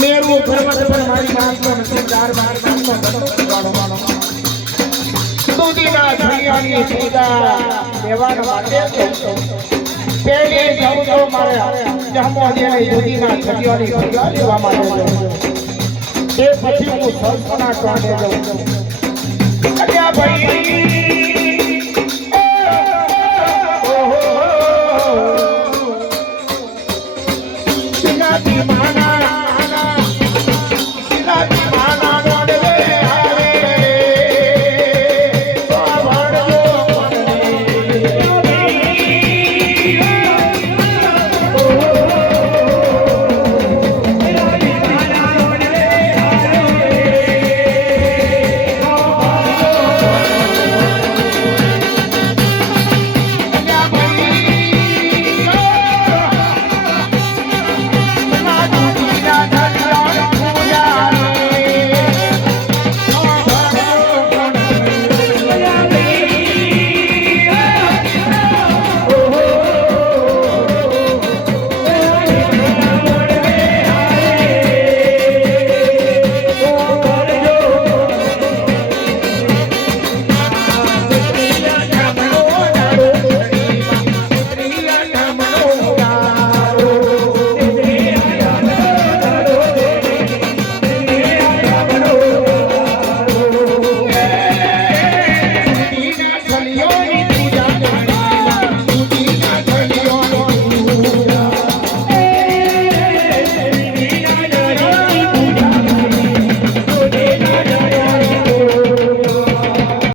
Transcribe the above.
મેરો પર્વત પર મારી માતા ને ચાર બાર બાર નો ભક્ત વાળો વાળો સુધી ના ધણિયા ની સુધા દેવા નો માટે તો પેલે જાઉં તો મારે જમો દેને સુધી ના ધણિયા ની સુધા લેવા માટે તો એ પછી હું સલ્પના કાઢે જાઉં અડ્યા ભાઈ